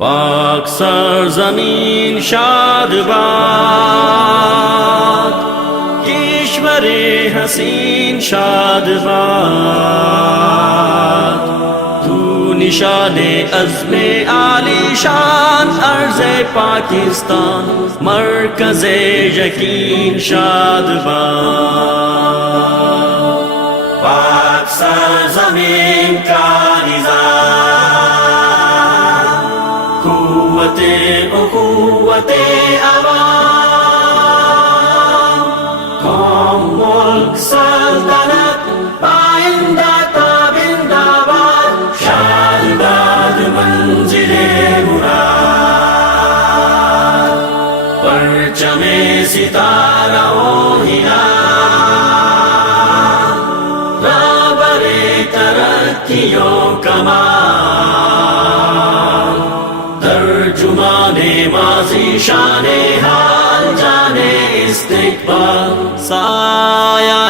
پاک سرزمین شاد باد، کشور حسین شاد باد، تو نشان عزم عالی شان ارض پاکستان، مرکز یقین شاد باد۔ پاک سرزمین کا نظام، قوت اخوت عوام، قوم ملک سلطنت پائندہ تابندہ باد، شاد باد منزل مراد، پرچم ستارہ و ہلال، رہبر ترقی و کمال، ترجمان ماضی شان حال جانے استقبال، سایہ